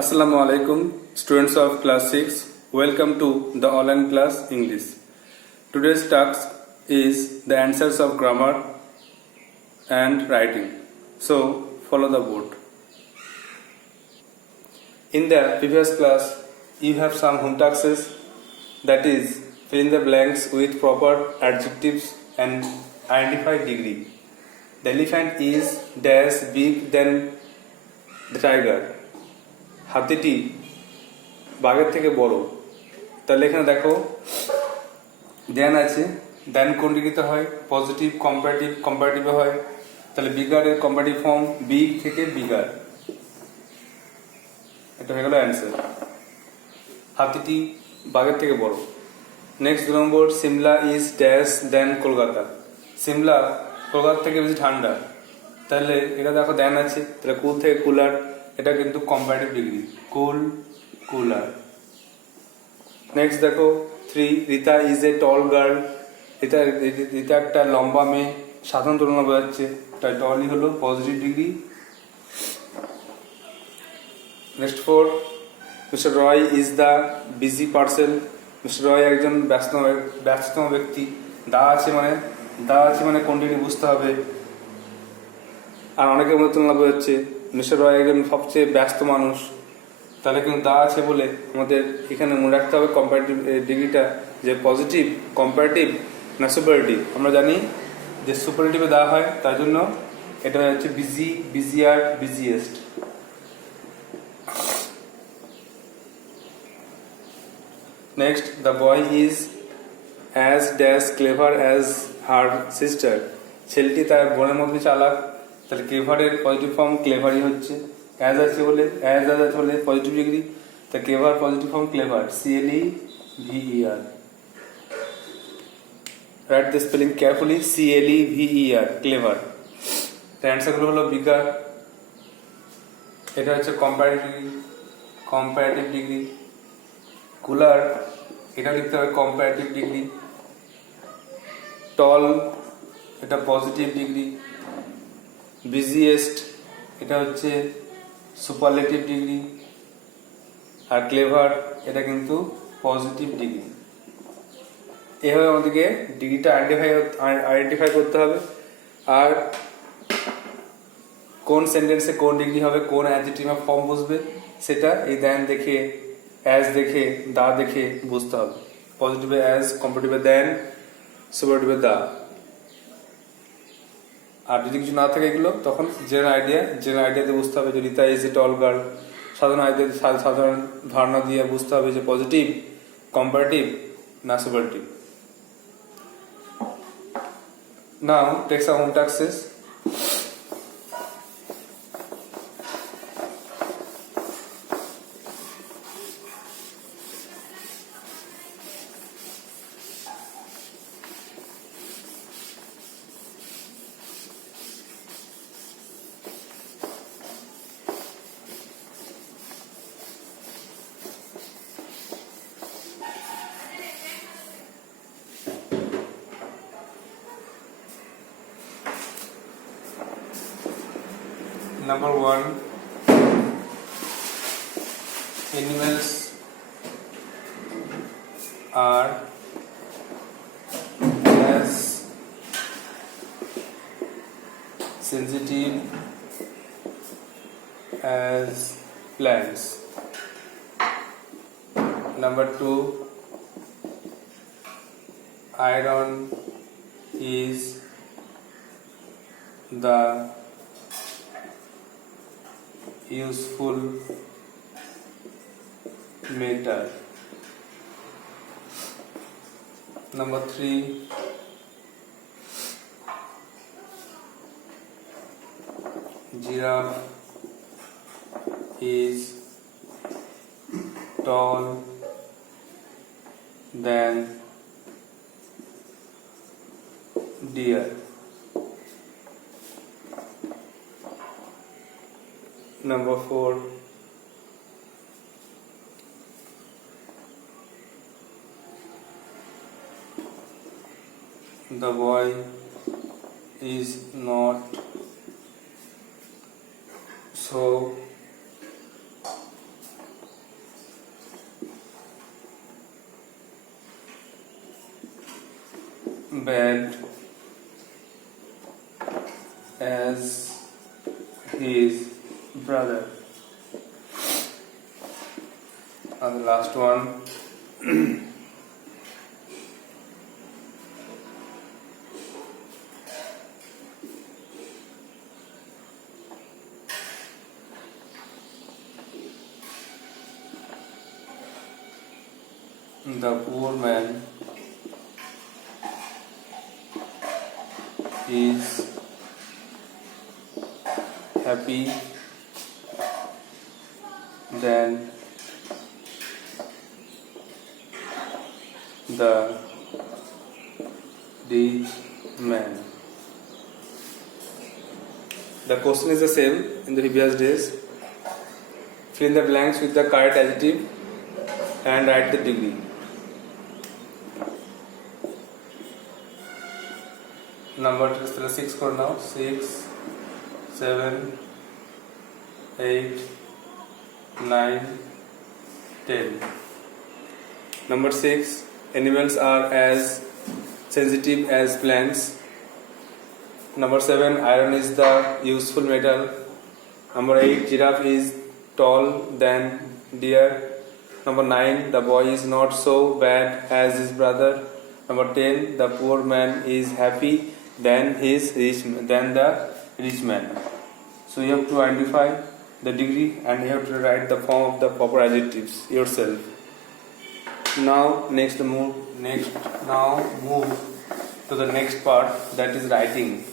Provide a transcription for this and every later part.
Assalamu alaikum, students of class 6. Welcome to the online class English. Today's task is the answers of grammar and writing. So, follow the board. In the previous class, you have some home tasks, that is, fill in the blanks with proper adjectives and identify degree. The elephant is dash big than the tiger. হাতিটি বাঘের থেকে বড়। তাহলে এখানে দেখো দেন আছে, দেন কোন ডিগ্রিতে হয়? পজিটিভ, কম্পারেটিভে হয়। তাহলে বিগারের কম্পারেটিভ ফর্ম বিগ থেকে বিগার, এটা হয়ে গেল অ্যান্সার। হাতিটি বাঘের থেকে বড়। নেক্সট 2 নম্বর, Shimla is dash than Kolkata. Shimla Kolkata থেকে বেশি ঠান্ডা। তাহলে এটা দেখো দেন আছে, তাহলে কুল থেকে কুলার, এটা কিন্তু কম্পারেটিভ ডিগ্রি, কুলার। নেক্সট দেখো 3, Rita is a tall girl. Rita একটা লম্বা মেয়ে, সাধারণ তুলনা বোঝাচ্ছে, তাই টলই হলো positive degree. Next 4, Mister Roy is the busy person. Mister Roy একজন ব্যস্ততম ব্যক্তি। দা আছে মানে কোন ডিগ্রি বুঝতে হবে। আর অনেকের মধ্যে তুলনা বোঝাচ্ছে, মিস্টার রয় একজন সবচেয়ে ব্যস্ত মানুষ। তাহলে কিন্তু দা আছে বলে আমাদের এখানে মনে রাখতে হবে কম্পারেটিভ ডিগ্রিটা, যে পজিটিভ, কম্পারেটিভ না সুপারলেটিভ। আমরা জানি যে সুপারলেটিভে দেওয়া হয়, তার জন্য এটা হচ্ছে বিজি, বিজিয়ার, busiest. Next, the boy is as dash clever as her sister. ছেলেটি তার বোনের মধ্যে চালাক। তাহলে ক্লেভারের পজিটিভ ফর্ম ক্লেভারই হচ্ছে। অ্যাজ আছে বলে পজিটিভ ডিগ্রি, তা clever positive form clever, CLEVER। Write the spelling carefully, CLEVER, clever. তো অ্যান্সারগুলো হলো বিগার, এটা হচ্ছে কম্পারেটিভ ডিগ্রি। কুলার, এটা লিখতে হবে কম্পারেটিভ ডিগ্রি। টল, এটা পজিটিভ ডিগ্রি। বিজিয়েস্ট, এটা হচ্ছে সুপারলেটিভ ডিগ্রি। আর ক্লেভার, এটা কিন্তু পজিটিভ ডিগ্রি। এভাবে আমাদেরকে ডিগ্রিটা আইডেন্টিফাই করতে হবে। আর কোন সেন্টেন্সে কোন ডিগ্রি হবে, কোন অ্যাডজেক্টিভ ফর্ম বুঝবে, সেটা এই দেন দেখে, অ্যাজ দেখে, দা দেখে বুঝতে হবে। পজিটিভে অ্যাজ, কম্পারেটিভে দেন, সুপারলেটিভে দা। আর যদি কিছু না থাকে এগুলো, তখন জেনারেল আইডিয়াতে বুঝতে হবে যে Rita is a tall girl. সাধারণ ধারণা দিয়ে বুঝতে হবে যে পজিটিভ, কম্পারেটিভ না superlative. Now take some home tasks. Number 1, animals are as sensitive as plants. Number 2, iron is the useful metal. Number 3, giraffe is tall than deer. Number 4, the boy is not so bad as his brother. And the last one. The poor man is happy than the rich man. The question is the same in the previous days. Fill in the blanks with the correct adjective and write the degree. Number 6 for now. 6, 7, 8, 9, 10. Number 6. Animals are as sensitive as plants. Number 7. Iron is the useful metal. Number 8. Giraffe is tall than deer. Number 9. The boy is not so bad as his brother. Number 10. The poor man is happy than the rich man. So you have to identify the degree and you have to write the form of the proper adjectives yourself. Now move to the next part, that is writing.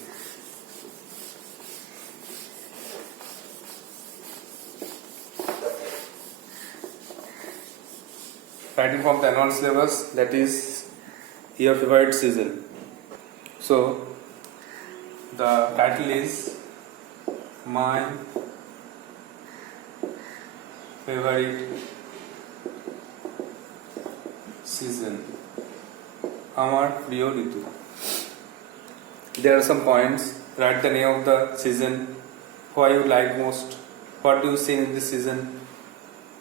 Writing from the annual syllabus, that is your favorite season. So the title is My Favorite Season. Amar Priyo Ritu. There are some points. Write the name of the season, why you like most, what do you see in this season,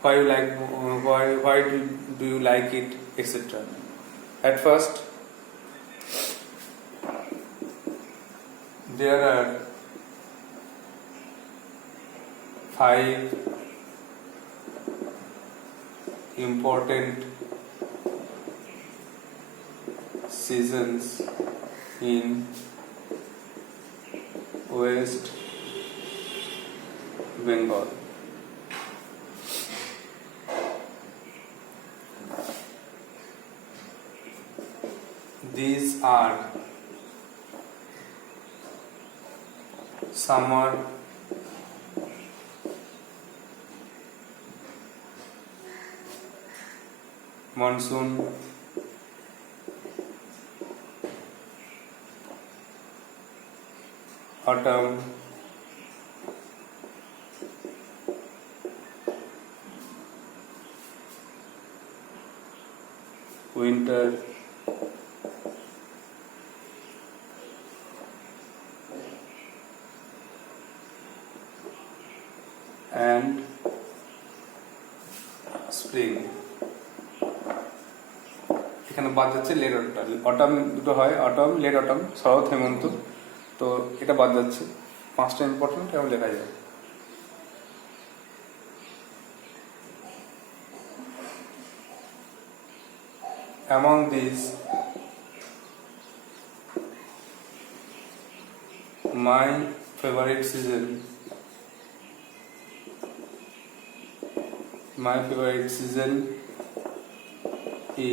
why do you like it, etc. At first, there are 5 important seasons in West Bengal. These are summer, monsoon, autumn, winter, and spring. এখানে বাদ যাচ্ছে late autumn, দুটো হয় autumn, late autumn, শরৎ, হেমন্ত, তো এটা বাদ যাচ্ছে। 5টা ইম্পর্টেন্ট এবং লেখা যায়। Among these, my favorite season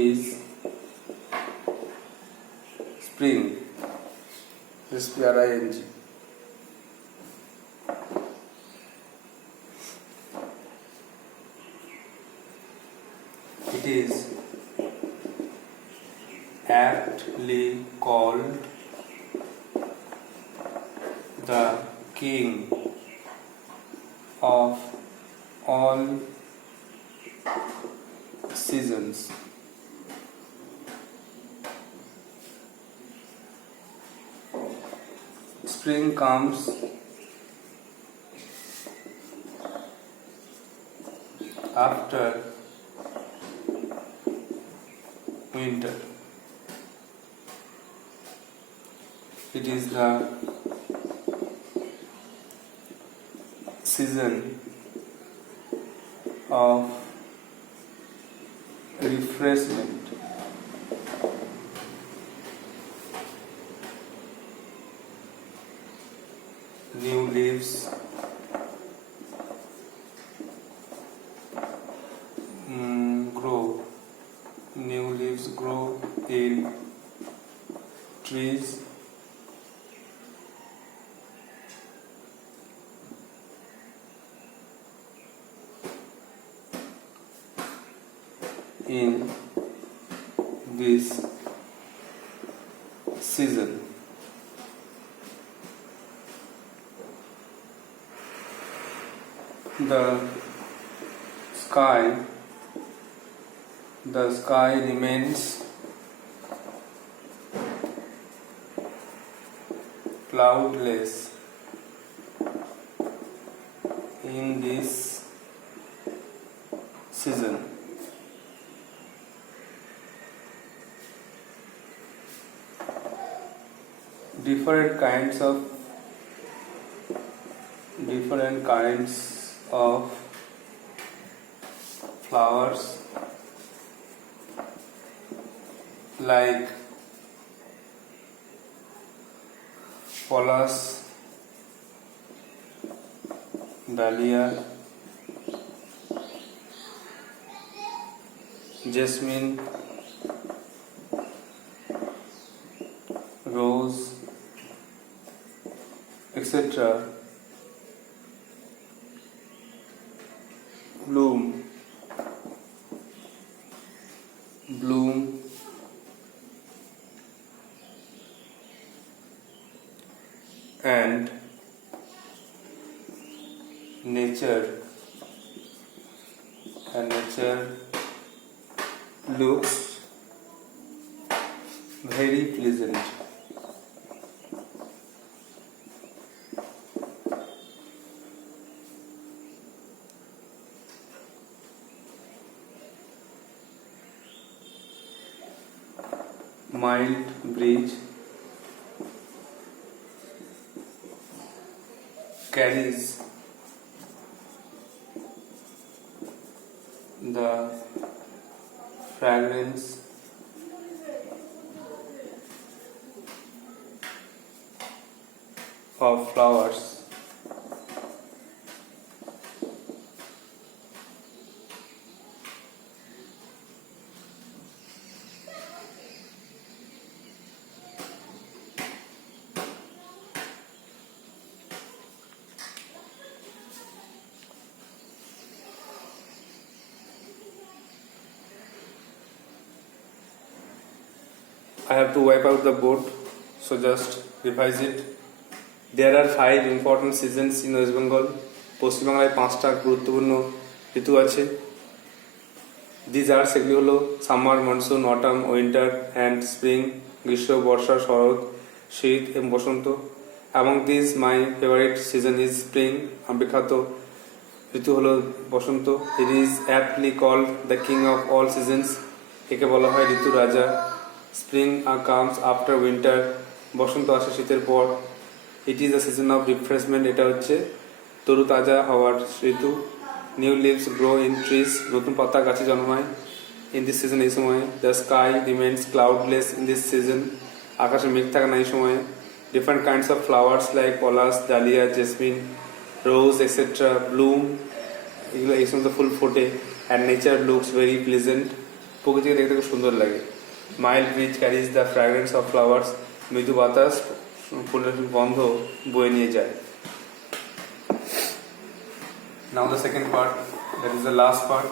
is spring. SPRING. It is aptly called the king of all seasons. Spring comes after winter. It is the season of refreshment. New leaves grow. New leaves grow in trees. In this season. The sky remains cloudless in this season. Different kinds of flowers like polas, dahlia, jasmine, rose, etc. bloom and nature looks very pleasant. Mild breeze carries the fragrance of flowers. I have to wipe out the board, so just revise it. There are 5 important seasons in West Bengal. পশ্চিমবাংলায় 5টা গুরুত্বপূর্ণ ঋতু আছে। These are সেগুলি হলো summer, monsoon, autumn, winter and spring, গ্রীষ্ম, বর্ষা, শরৎ, শীত এবং বসন্ত। Among these my favorite season is spring. বিখ্যাত ঋতু হলো বসন্ত। It is aptly called the king of all seasons. একে বলা হয় ঋতুর রাজা। Spring comes after winter. বসন্ত আসে শীতের পর। It is a season of refreshment. এটা হচ্ছে তরুতাজা হওয়ার ঋতু। New leaves grow in trees. নতুন পাতা গাছে জন্মায়। In this season এই সময় the sky remains cloudless in this season. আকাশে মেঘ থাকে না এই সময়। Different kinds of flowers like polas, dahlia, jasmine, rose, etc. bloom. এগুলো এই সময় ফুল ফোটে। And nature looks very pleasant. প্রকৃতিকে দেখতে খুব সুন্দর লাগে। Mild breeze carries the fragrance of flowers. মৃদু বাতাস ফুলের গন্ধ বয়ে নিয়ে যায়। Now the second part, that is the last part.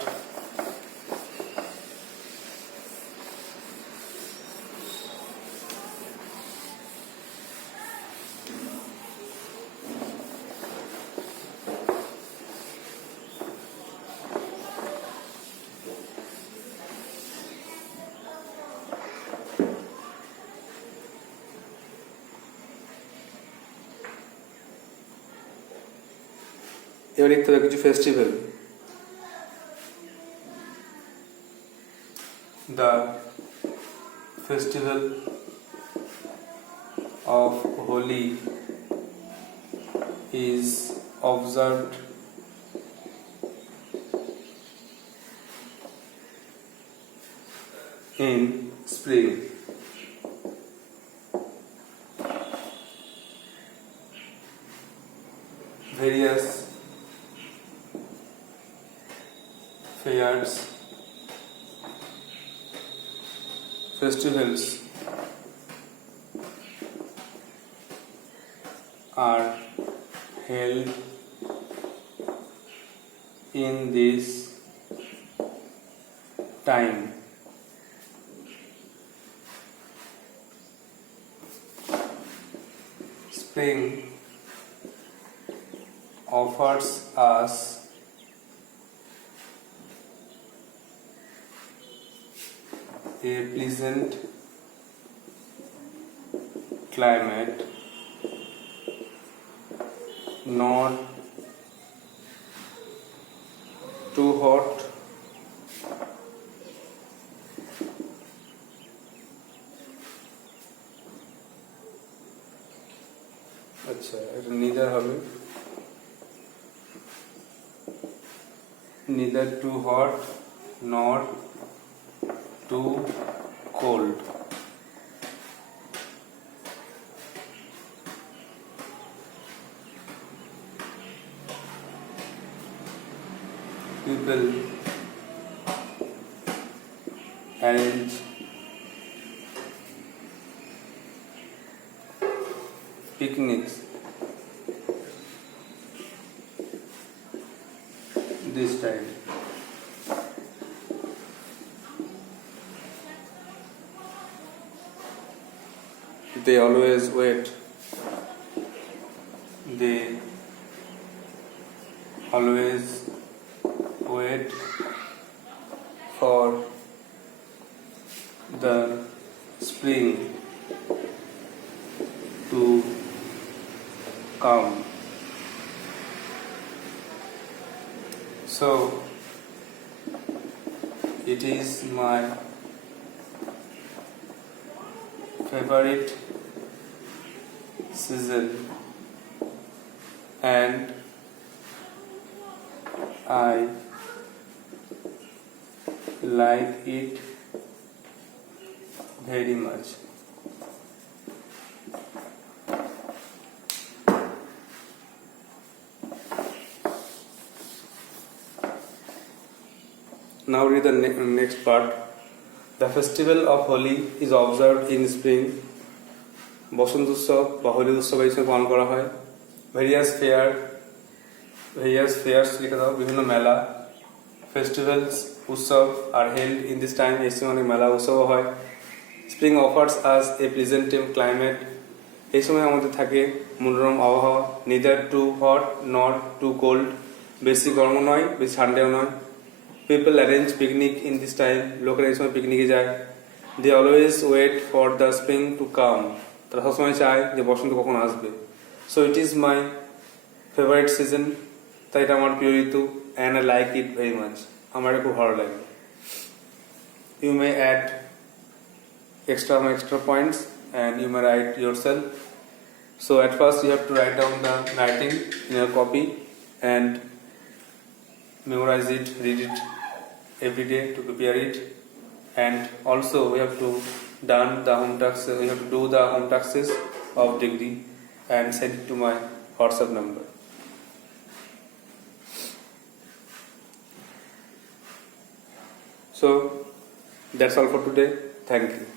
এবার লিখতে হবে কিছু festival. The festival of Holi is observed in spring. Various fairs, festivals are held in this time. Spring offers us a pleasant climate, not too hot আচ্ছা এটা neither হবে neither too hot nor too cold. People arrange picnics this time. They always wait. They always wait for the spring to come. So it is my favorite season and I like it very much. Now read the next part. The festival of Holi is observed in spring. বসন্ত উৎসব বা হোলি উৎসব এই সময় পালন করা হয়। Various fairs লিখে দাও, বিভিন্ন মেলা, ফেস্টিভ্যালস উৎসব আর হেল্ড ইন দিস টাইম, এই সময় অনেক মেলা উৎসবও হয়। Spring offers us a pleasant climate, এই সময় আমাদের থাকে মনোরম আবহাওয়া। Neither too hot not too cold, বেশি গরমও নয় বেশি ঠান্ডাও নয়। People arrange picnic in this time, লোকেরা এই সময় পিকনিকে যায়। They always wait for the spring to come, তারা সবসময় চায় যে বসন্ত কখন আসবে। So it is my favourite season, তাই এটা আমার প্রিয় ঋতু and I like it very much, আমার এটা খুব ভালো লাগে। You may add extra points and you may write yourself. So at first you have to write down the writing in your copy and memorize it, read it every day to prepare it, and also we have to do the home tasks of degree and send it to my WhatsApp number. So that's all for today. Thank you.